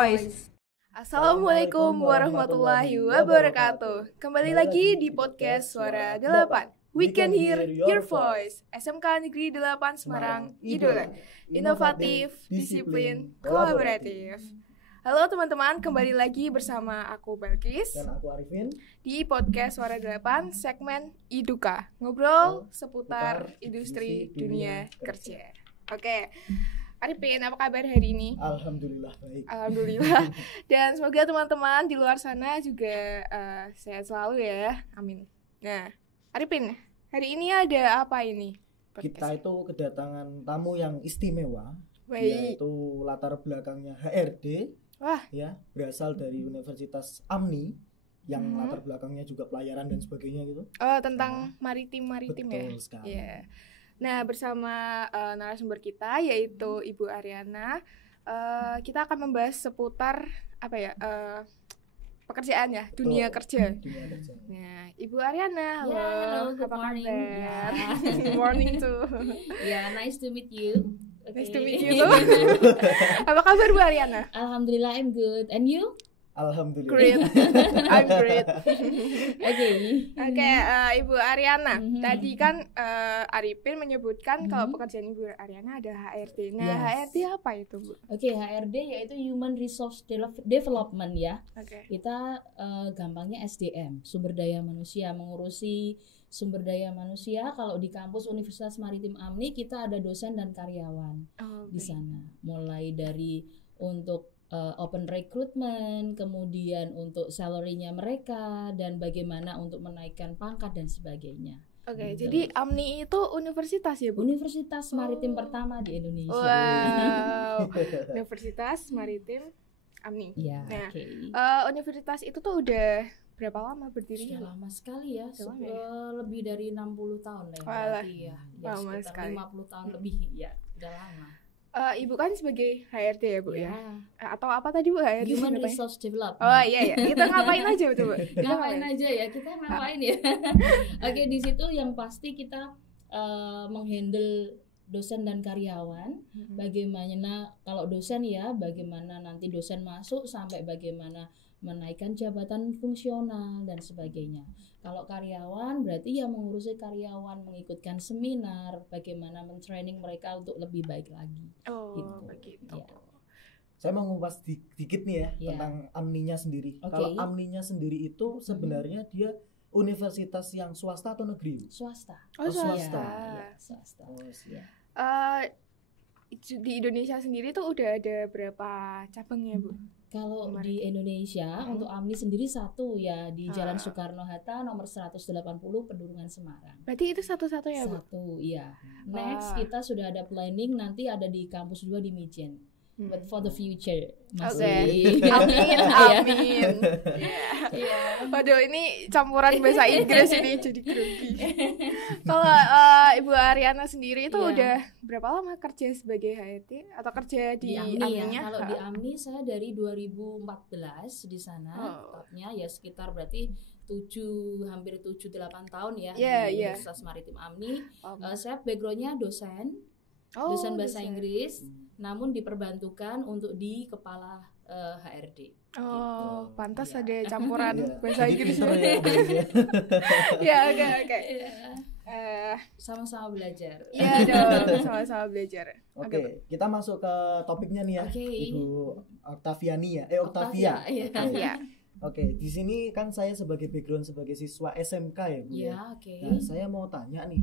Voice. Assalamualaikum warahmatullahi wabarakatuh. Kembali lagi di podcast Suara 8. We can hear your voice. SMK Negeri 8 Semarang, Idola. Inovatif, disiplin, kolaboratif. Halo teman-teman, kembali lagi bersama aku Belkis dan aku Arifin di podcast Suara 8 segmen Iduka, ngobrol seputar industri dunia kerja. Oke, Arifin, apa kabar hari ini? Alhamdulillah baik. Alhamdulillah. Dan semoga teman-teman di luar sana juga sehat selalu ya, amin. Nah, Arifin, hari ini ada apa ini? Kita itu kedatangan tamu yang istimewa. Baik. Yaitu latar belakangnya HRD. Wah, ya, berasal dari Universitas AMNI yang latar belakangnya juga pelayaran dan sebagainya gitu. Tentang maritim ya. Betul sekali. Yeah. Nah, bersama narasumber kita yaitu Ibu Ariana, kita akan membahas seputar pekerjaan ya, dunia kerja. Nah, Ibu Ariana, halo, good morning. Good morning too. Nice to meet you. Okay. Nice to meet you too. Apa kabar Bu Ariana? Alhamdulillah, I'm good. And you? Alhamdulillah. Great. I'm great. Oke, Ibu Ariana. Tadi kan Arifin menyebutkan kalau pekerjaan Ibu Ariana ada HRD. Nah, Yes. HRD apa itu, Bu? Oke, HRD yaitu Human Resource Development ya. Oke. Kita gampangnya SDM, sumber daya manusia, mengurusi sumber daya manusia. Kalau di kampus Universitas Maritim AMNI kita ada dosen dan karyawan di sana. Mulai dari untuk open recruitment, kemudian untuk salary-nya mereka, dan bagaimana untuk menaikkan pangkat dan sebagainya. Oke, jadi AMNI itu universitas ya, Bu? Universitas Maritim pertama di Indonesia. Wow. Universitas Maritim AMNI. Ya, Nah, oke. Universitas itu tuh udah berapa lama berdirinya? Sudah lama sekali ya, Sudah lama ya? lebih dari 60 tahun lah ya, Walah, berarti ya lama sekitar sekali. 50 tahun lebih ya, udah lama. Ibu kan sebagai HRD ya, Bu ya? Ya. Atau apa tadi, Bu? HRD Human namanya? Resource Development. Oh iya. Kita ngapain aja betul, Bu? Ngapain aja ya, kita ngapain ya. Oke, di situ yang pasti kita menghandle dosen dan karyawan. Bagaimana kalau dosen ya, bagaimana nanti dosen masuk sampai bagaimana menaikkan jabatan fungsional dan sebagainya. Kalau karyawan berarti ya mengurusi karyawan, mengikutkan seminar, bagaimana men-training mereka untuk lebih baik lagi. Oh, Gitu. begitu. Ya. Saya mau ngupas dikit nih ya tentang AMNI-nya sendiri. Oke. Kalau AMNI-nya sendiri itu sebenarnya dia universitas yang swasta atau negeri? Swasta. Oh, swasta. Ya, swasta. Oh, siap. Di Indonesia sendiri tuh udah ada berapa cabangnya, Bu? Kalau di Indonesia untuk AMNI sendiri satu ya di Jalan Soekarno-Hatta nomor 180 Pedurungan Semarang. Berarti itu satu-satunya, Bu? Satu, iya. Next kita sudah ada planning nanti ada di kampus 2 di Mijen. But for the future masih. Amin. Iya. Waduh, ini campuran bahasa Inggris ini jadi grogi. Kalau Ibu Ariana sendiri itu udah berapa lama kerja sebagai HRD atau kerja di AMNI ya. AMNI-nya? Kalau di AMNI saya dari 2014 di sana. Tepatnya ya sekitar berarti hampir 7-8 tahun ya di Universitas Maritim AMNI. Saya backgroundnya dosen bahasa Inggris, namun diperbantukan untuk di kepala HRD. Oh, gitu. pantas Ya. ada campuran bahasa Inggris. Ya, Oke. Sama-sama belajar. Iya dong, sama-sama belajar. Oke, kita masuk ke topiknya nih ya, Oke. Ibu Octaviani ya, Octavia. Iya. Oke, di sini kan saya sebagai background sebagai siswa SMK ya, Bu. Iya, oke. Nah, saya mau tanya nih,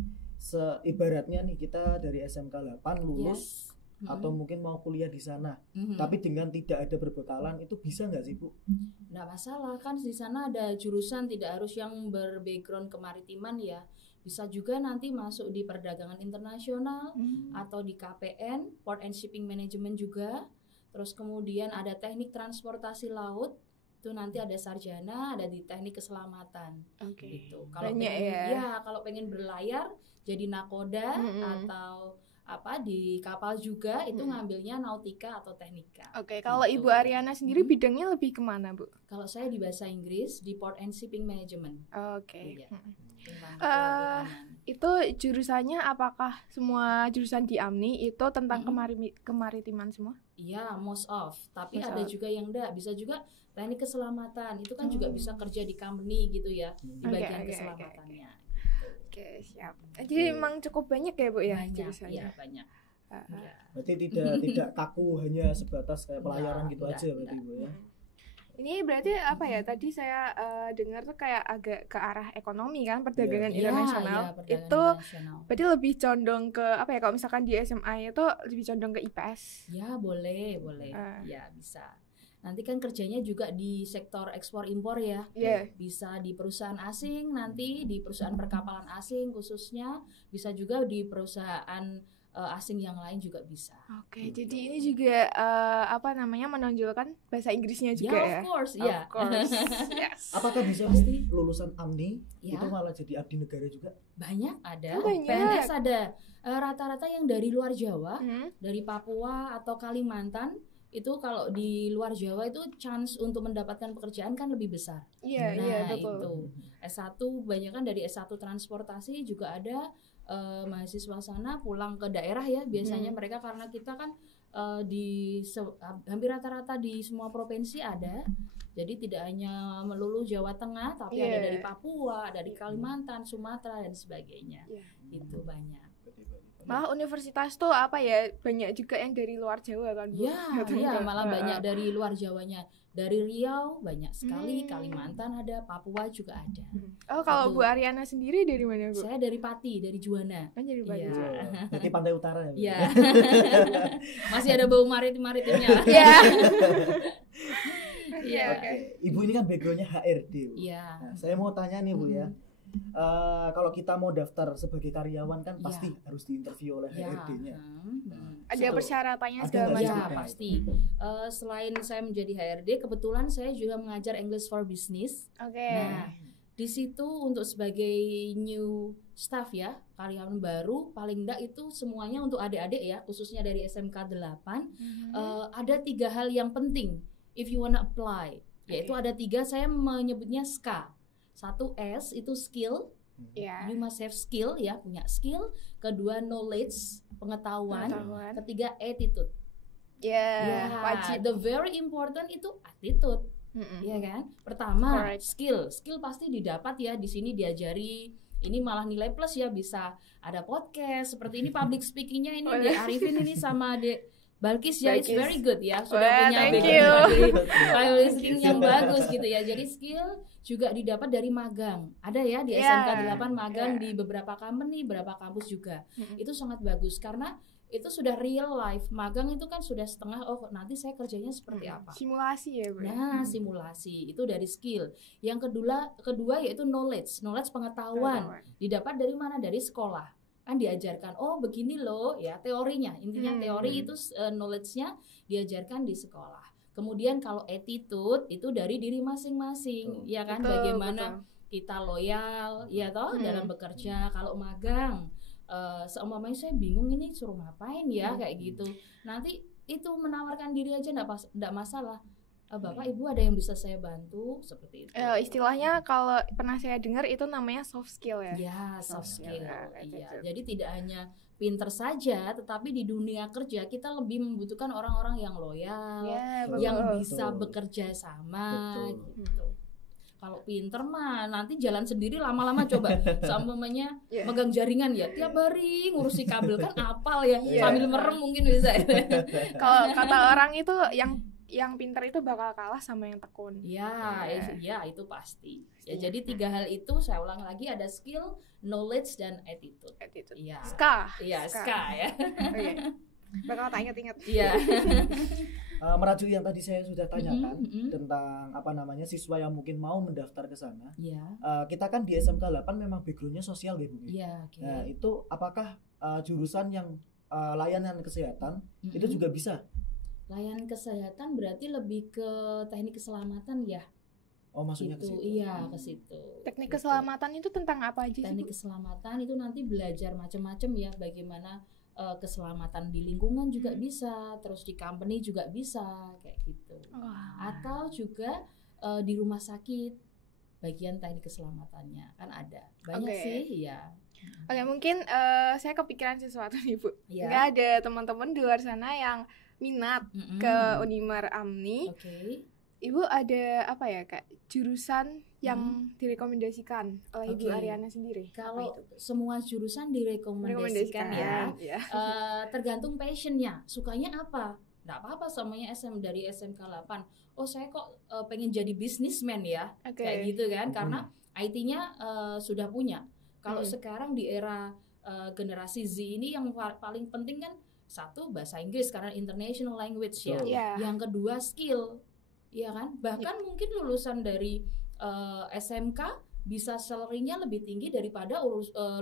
ibaratnya nih kita dari SMK 8 lulus atau mungkin mau kuliah di sana, tapi dengan tidak ada berbekalan itu bisa nggak sih, Bu? Nggak masalah, kan di sana ada jurusan tidak harus yang berbackground kemaritiman ya. Bisa juga nanti masuk di perdagangan internasional atau di KPN, Port and Shipping Management juga. Terus kemudian ada teknik transportasi laut. Itu nanti ada sarjana, ada di teknik keselamatan. Gitu. Kalau Banyak pengen, ya. kalau pengen berlayar jadi nakoda atau di kapal juga itu ngambilnya nautika atau teknika. Oke, kalau gitu. Ibu Ariana sendiri bidangnya lebih kemana, Bu? Kalau saya di bahasa Inggris di Port and Shipping Management. Oke. Iya. Tentang itu jurusannya apakah semua jurusan di AMNI itu tentang kemaritiman semua? Iya, most of. Tapi ada juga yang enggak. Bisa juga teknik keselamatan. Itu kan juga bisa kerja di company gitu ya, di bagian keselamatannya. Oke, siap. Jadi memang cukup banyak ya, Bu ya jurusannya? Iya, banyak. Berarti tidak kaku hanya sebatas kayak pelayaran gitu aja berarti Bu ya. Ini berarti apa ya? Tadi saya dengar tuh kayak agak ke arah ekonomi kan, perdagangan internasional. Itu berarti lebih condong ke apa ya? Kalau misalkan di SMA itu lebih condong ke IPS. Ya, boleh. Ya, bisa. Nanti kan kerjanya juga di sektor ekspor impor ya. Bisa di perusahaan asing, nanti di perusahaan perkapalan asing khususnya, bisa juga di perusahaan asing yang lain juga bisa. Oke, jadi ini juga menonjolkan bahasa Inggrisnya juga ya? Of course. Yes. Apakah bisa pasti lulusan AMNI itu malah jadi abdi negara juga? Banyak ada. Banyak. PNS ada. Rata-rata yang dari luar Jawa, dari Papua atau Kalimantan, itu kalau di luar Jawa itu chance untuk mendapatkan pekerjaan kan lebih besar. Iya, betul. Itu S1 banyak kan dari S1 transportasi juga ada. Mahasiswa sana pulang ke daerah ya biasanya mereka, karena kita kan hampir rata-rata di semua provinsi ada, jadi tidak hanya melulu Jawa Tengah tapi ada dari Papua, dari Kalimantan, Sumatera dan sebagainya. Itu banyak. Malah universitas tuh apa ya, banyak juga yang dari luar Jawa kan Bu? Iya, malah banyak dari luar Jawanya. Dari Riau banyak sekali, Kalimantan ada, Papua juga ada. Oh, kalau Bu Ariana sendiri dari mana, Bu? Saya dari Pati, dari Juwana. Kan dari Pati. Berarti pantai utara ya? Iya. Masih ada bau maritimnya. Iya. Ibu ini kan backgroundnya HRD. Iya. Nah, saya mau tanya nih Bu ya. Kalau kita mau daftar sebagai karyawan kan pasti harus diinterview oleh HRD-nya. Ada persyaratannya segala macam. Ya, pasti. Selain saya menjadi HRD, kebetulan saya juga mengajar English for Business. Oke. Nah, di situ untuk sebagai new staff ya, karyawan baru, paling enggak itu semuanya untuk adik-adik ya, khususnya dari SMK 8, ada 3 hal yang penting if you wanna apply. Yaitu ada 3, saya menyebutnya SKA. 1 S itu skill, you must have skill ya, punya skill. Kedua knowledge, pengetahuan. Ketiga attitude. Wajib. The very important itu attitude, ya kan? Pertama skill pasti didapat ya, di sini diajari. Ini malah nilai plus ya, bisa ada podcast seperti ini, public speakingnya ini Dek Arifin ini sama Dek Balkis ya, it's very good ya, sudah punya public speaking yang bagus gitu ya. Jadi skill juga didapat dari magang. Ada ya di SMK 8 magang di beberapa company, beberapa kampus juga. Itu sangat bagus karena itu sudah real life. Magang itu kan sudah setengah, nanti saya kerjanya seperti apa. Simulasi ya, Bu. Nah, simulasi itu dari skill. Yang kedua yaitu knowledge pengetahuan. Didapat dari mana? Dari sekolah. Kan diajarkan, begini loh ya teorinya. Intinya teori itu knowledge-nya diajarkan di sekolah. Kemudian kalau attitude itu dari diri masing-masing, ya kan, bagaimana kita loyal ya toh dalam bekerja. Kalau magang seumpamanya saya bingung ini suruh ngapain ya kayak gitu. Nanti itu menawarkan diri aja enggak masalah. Bapak Ibu ada yang bisa saya bantu seperti itu. Istilahnya kalau pernah saya dengar itu namanya soft skill ya. Ya, soft skill. Iya. Jadi tidak hanya pinter saja, tetapi di dunia kerja kita lebih membutuhkan orang-orang yang loyal, yang bisa bekerja sama gitu. Kalau pinter mah nanti jalan sendiri lama-lama coba. Seumpamanya megang jaringan ya, tiap hari ngurusi kabel kan apal ya, sambil merem mungkin bisa. Kalau kata orang itu yang pintar itu bakal kalah sama yang tekun. Ya itu pasti. Ya, jadi 3 hal itu saya ulang lagi, ada skill, knowledge dan attitude. Iya. SKA. Iya, SKA ya. Bakal tak ingat-ingat. Iya. Merajuk yang tadi saya sudah tanyakan tentang siswa yang mungkin mau mendaftar ke sana. Kita kan di SMK 8 memang backgroundnya sosial ya Bu. Nah, itu apakah jurusan yang layanan kesehatan itu juga bisa? Layanan kesehatan berarti lebih ke teknik keselamatan ya. Maksudnya itu, ke situ. Iya, ke situ. Teknik keselamatan itu tentang apa aja sih? Teknik keselamatan itu nanti belajar macam-macam ya, bagaimana keselamatan di lingkungan juga bisa, terus di company juga bisa kayak gitu. Atau juga di rumah sakit bagian teknik keselamatannya kan ada banyak sih ya. Oke, mungkin saya kepikiran sesuatu nih Bu. Nggak ada teman-teman di luar sana yang minat ke Unimar Amni. Ibu ada apa ya Kak, jurusan yang direkomendasikan oleh Ibu Ariana sendiri? Kalau semua jurusan direkomendasikan ya. Tergantung passionnya, sukanya apa. Nggak apa-apa semuanya dari SMK 8. Oh saya kok pengen jadi businessman ya, kayak gitu kan, karena IT-nya sudah punya. Kalau sekarang di era generasi Z ini yang paling penting kan satu bahasa Inggris karena international language ya. Yang kedua skill. Ya kan, bahkan mungkin lulusan dari SMK bisa salary-nya lebih tinggi daripada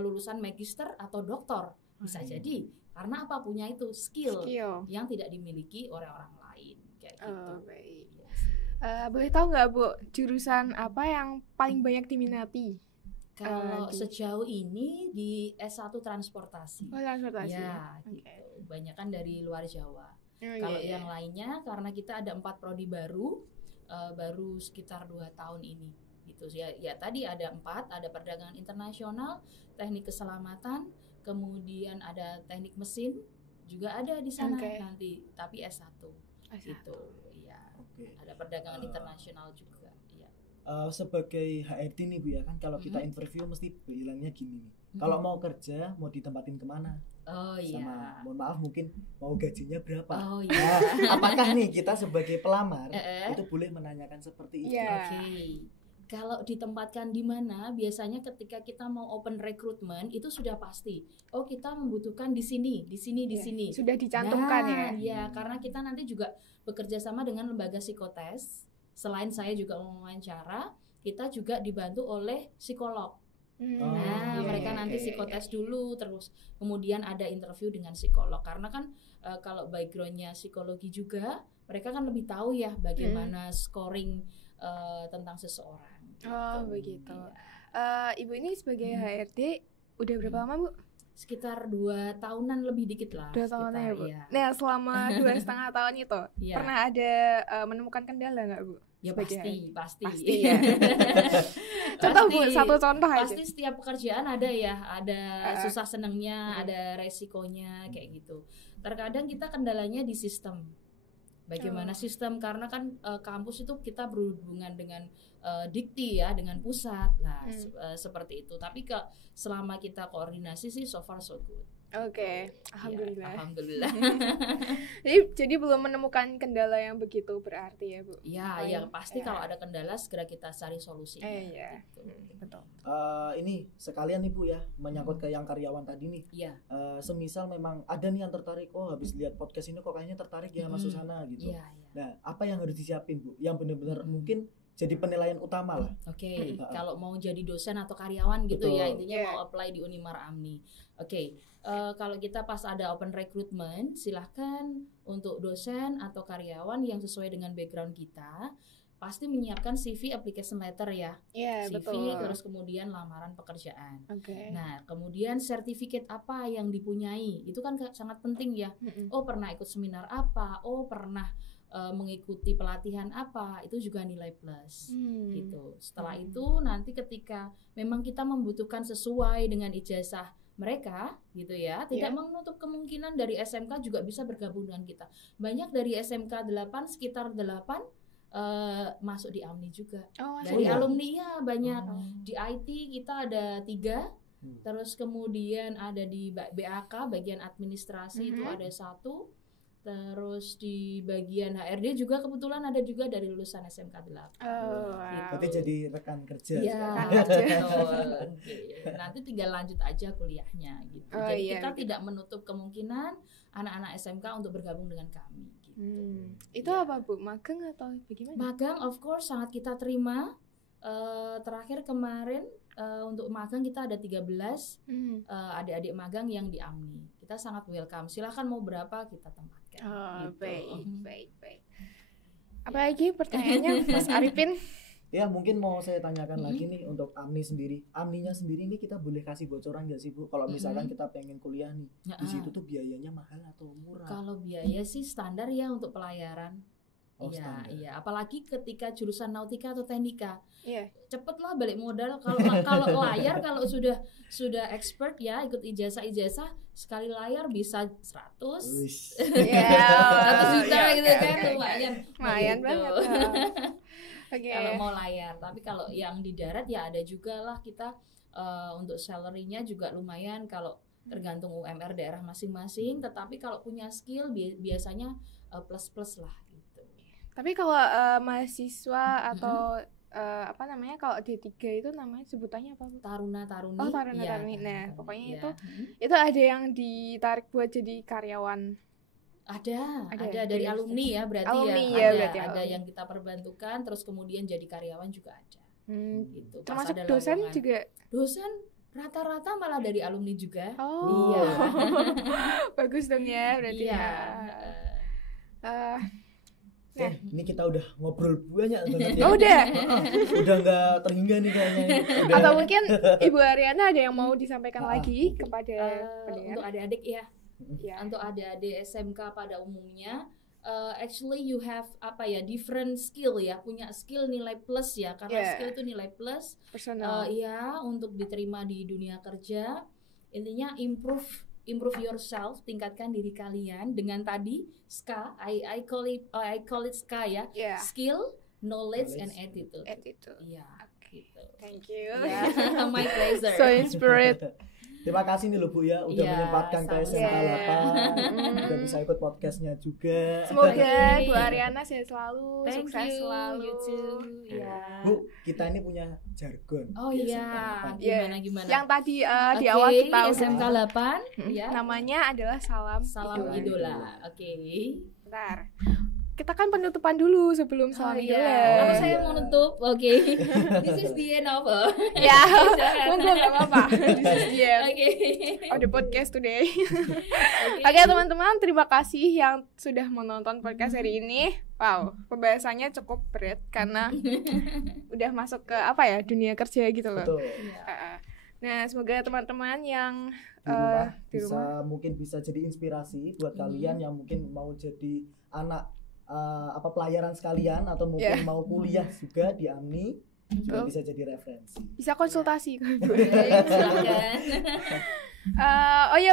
lulusan magister atau doktor, bisa jadi karena apa, punya itu skill yang tidak dimiliki oleh orang lain kayak gitu. Baik. Boleh tahu nggak Bu, jurusan apa yang paling banyak diminati? Kalau sejauh ini di S1 transportasi. Transportasi. Ya, gitu. Banyakan dari luar Jawa. Kalau yang lainnya karena kita ada 4 prodi baru sekitar 2 tahun ini gitu ya tadi ada 4, ada perdagangan internasional, teknik keselamatan, kemudian ada teknik mesin juga ada di sana nanti, tapi S1 gitu ya. Ada perdagangan internasional juga ya. Sebagai HRD nih Bu ya, kan kalau kita interview mesti bilangnya gini nih. Kalau mau kerja, mau ditempatin kemana? Sama, mohon maaf mungkin mau gajinya berapa? Nah, apakah nih kita sebagai pelamar itu boleh menanyakan seperti itu? Kalau ditempatkan di mana, biasanya ketika kita mau open recruitment itu sudah pasti. Oh kita membutuhkan di sini. Sudah dicantumkan ya. Karena kita nanti juga bekerja sama dengan lembaga psikotes. Selain saya juga mewawancara, kita juga dibantu oleh psikolog. Mereka nanti psikotes dulu, terus kemudian ada interview dengan psikolog. Karena kan kalau backgroundnya psikologi juga, mereka kan lebih tahu ya bagaimana scoring tentang seseorang. Begitu. Ibu ini sebagai HRD udah berapa lama Bu? Sekitar 2 tahunan lebih dikit lah. 2 tahunan ya Bu. Nah selama 2,5 tahun itu pernah ada menemukan kendala nggak Bu? Ya pasti ya. Contoh Bu, satu contoh aja. Pasti setiap pekerjaan ada ya, ada susah senangnya, ada resikonya kayak gitu. Terkadang kita kendalanya di sistem. Bagaimana sistem, karena kan kampus itu kita berhubungan dengan dikti ya, dengan pusat. Nah, seperti itu. Tapi selama kita koordinasi sih so far so good. Alhamdulillah. Ya, alhamdulillah. jadi belum menemukan kendala yang begitu berarti ya Bu? Ya pasti kalau ada kendala segera kita cari solusi. Betul. Ini sekalian nih Bu ya, menyangkut ke yang karyawan tadi nih. Semisal memang ada nih yang tertarik, habis lihat podcast ini kok kayaknya tertarik ya masuk sana gitu. Nah, apa yang harus disiapin Bu? Yang benar-benar mungkin jadi penilaian utama lah. Kalau mau jadi dosen atau karyawan gitu ya, intinya mau apply di Unimar Amni. Kalau kita pas ada open recruitment, silahkan untuk dosen atau karyawan yang sesuai dengan background kita, pasti menyiapkan CV application letter ya. CV betul. Terus kemudian lamaran pekerjaan. Nah, kemudian sertifikat apa yang dipunyai, itu kan sangat penting ya. Oh, pernah ikut seminar apa, oh pernah mengikuti pelatihan apa, itu juga nilai plus gitu. Setelah itu nanti ketika memang kita membutuhkan sesuai dengan ijazah mereka gitu ya, tidak menutup kemungkinan dari SMK juga bisa bergabung dengan kita. Banyak dari SMK 8, sekitar 8 masuk di Amni juga. Dari alumni ya banyak. Di IT kita ada 3, terus kemudian ada di BAK bagian administrasi itu ada 1. Terus di bagian HRD juga kebetulan ada juga dari lulusan SMK 8. Berarti jadi rekan kerja. Nanti tinggal lanjut aja kuliahnya gitu. Jadi kita tidak menutup kemungkinan anak-anak SMK untuk bergabung dengan kami gitu. Itu apa Bu? Magang atau bagaimana? Magang of course sangat kita terima. Terakhir kemarin untuk magang kita ada 13 adik-adik magang yang di Amni. Kita sangat welcome. Silahkan mau berapa kita tempatkan. Baik. Apalagi pertanyaannya Mas Arifin? Ya mungkin mau saya tanyakan lagi nih untuk Amni sendiri. Amninya sendiri ini kita boleh kasih bocoran nggak sih Bu? Kalau misalkan kita pengen kuliah nih, di situ tuh biayanya mahal atau murah? Kalau biaya sih standar ya untuk pelayaran. Iya. Apalagi ketika jurusan nautika atau teknika. Iya. Cepet lah balik modal. Kalau layar kalau sudah expert ya ikut ijazah sekali layar bisa 100. 100 juta gitu kan lumayan banget. Kalau mau layar, tapi kalau yang di darat ya ada juga lah kita untuk salary-nya juga lumayan kalau tergantung UMR daerah masing-masing. Tetapi kalau punya skill biasanya plus lah gitu. Tapi kalau mahasiswa atau kalau D3 itu namanya sebutannya apa Bu? Taruna-taruni. Oh, taruna-taruni. Nah, pokoknya itu ada yang ditarik buat jadi karyawan. Ada dari alumni ya berarti alumni ada yang kita perbantukan terus kemudian jadi karyawan juga ada. Gitu. Termasuk dosen lowongan. Juga. Dosen rata-rata malah dari alumni juga. Oh. Iya. Bagus dong ya berarti. Iya. Nah, ini kita udah ngobrol banyak banget ya. Udah nggak terhingga nih kayaknya. Atau mungkin Ibu Ariana ada yang mau disampaikan lagi kepada pendengar? Untuk adik-adik ya. Untuk adik-adik SMK pada umumnya, actually you have different skill ya, punya skill nilai plus ya, karena skill itu nilai plus. Personal. Untuk diterima di dunia kerja. Intinya improve yourself, tingkatkan diri kalian dengan tadi SKA, I call it SKA ya. Yeah. Skill, knowledge and attitude. Iya. Gitu. Thank you. My pleasure. So inspired. Terima kasih nih loh Bu ya udah menyempatkan ke SMK 8. Udah bisa ikut podcastnya juga. Semoga Bu Ariana sehat selalu, sukses selalu. Bu, kita ini punya jargon. Oh iya. Gimana? Yang tadi di awal kita SMK 8 namanya adalah Salam Idola. Oke. Bentar. Kita kan penutupan dulu sebelum Salam Idola. Saya mau nutup. Oke. This is the end of. Ya, monggo enggak apa-apa. This is the end. Of the podcast today. Oke, teman-teman, terima kasih yang sudah menonton podcast hari ini. Wow, pembahasannya cukup berat karena udah masuk ke dunia kerja gitu loh. Betul. Nah, semoga teman-teman yang di rumah mungkin bisa jadi inspirasi buat kalian yang mungkin mau jadi anak pelayaran sekalian atau mungkin mau kuliah juga di Amni juga bisa jadi referensi. Bisa konsultasi kan.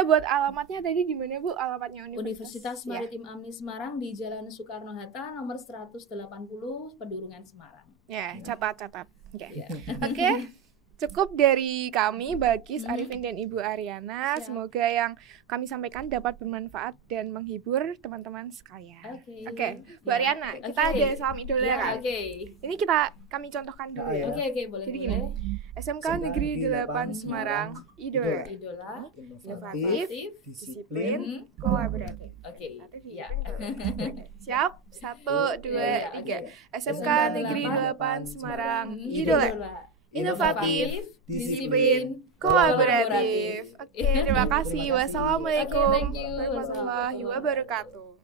Buat alamatnya tadi di mana Bu? Alamatnya Universitas Maritim Amni Semarang di Jalan Soekarno-Hatta nomor 180 Pedurungan Semarang. Ya, catat. Oke. Cukup dari kami, Bagis, Arifin, dan Ibu Ariana. Semoga yang kami sampaikan dapat bermanfaat dan menghibur teman-teman sekalian. Oke. Bu Ariana, kita ada Salam Idola kan? Ini kami contohkan dulu ya. Oke, boleh. Jadi gini, SMK Negeri 8 Semarang, Idola. Inovatif, disiplin, kolaboratif. Siap? 1, 2, 3. SMK Negeri 8 Semarang, Idola. Inovatif, disiplin, kolaboratif. Oke, terima kasih. Wassalamualaikum warahmatullahi wabarakatuh.